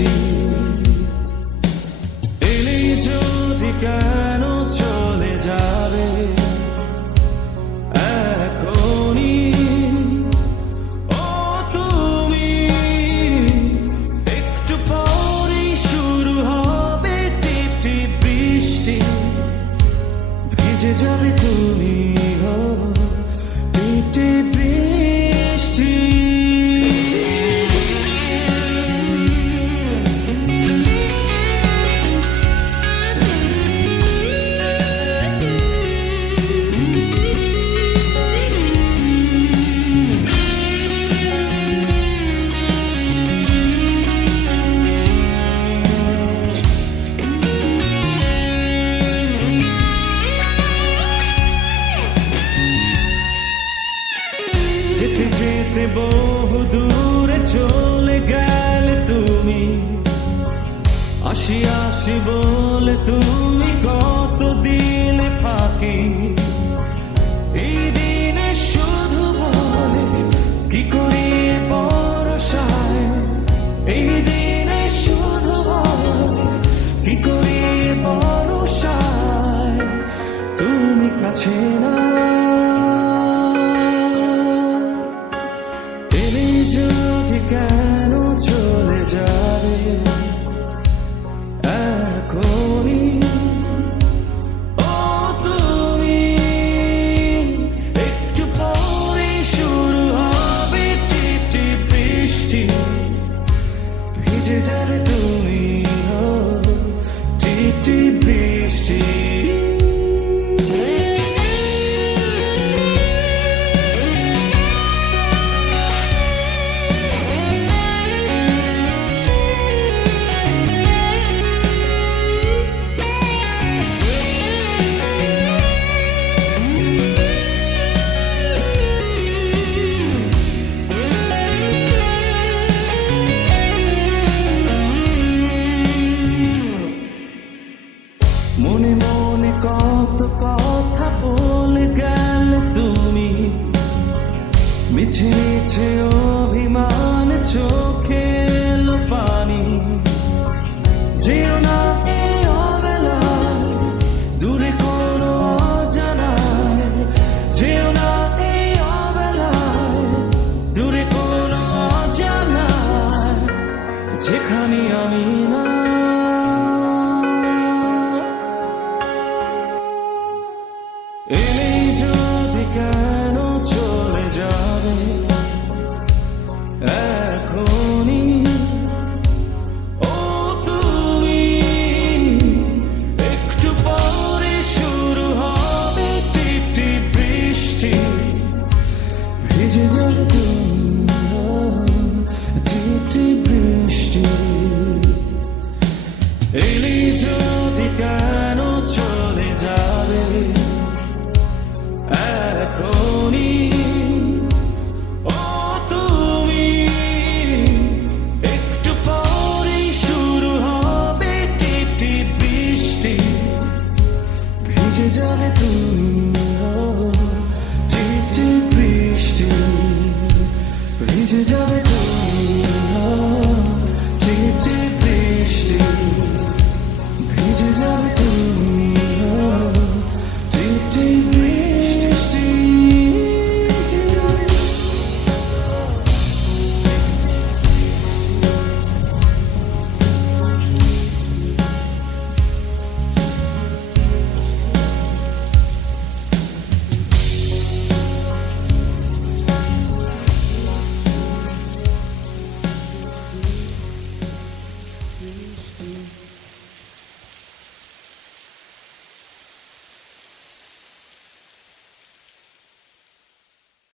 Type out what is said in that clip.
বৃষ্টি এলেই যদি কেন চলে যাবে এখনই ও তুমি, একটু পরেই শুরু হবে টিপ টিপ বৃষ্টি, ভিজে যাবে তুমি টিপ টিপ বৃষ্টি। যেতে যেতে বহু দূরে চলে গেলে তুমি, আসি আসি বলে তুমি কত দিলে ফাঁকি, এই দিনে শুধু বলে কি করি পরশায়, এই দিনে শুধু বলে কি করি পরশায়, তুমি কাছে না কেন চলে যাবে এখনই ও তুমি, একটু পরে শুরু হবে টিপ টিপ বৃষ্টি, ভিজে যাবে তুমি টিপ টিপ বৃষ্টি। মনে মনে কত কথা বলে গেলে তুমি, মিছে মিছে অভিমান চোখে এলো পানি, যেও না এই অবেলায় দূরে কোনো অজানায়, যেও না এই অবেলায় দূরে কোনো অজানায়, যেখানে আমি না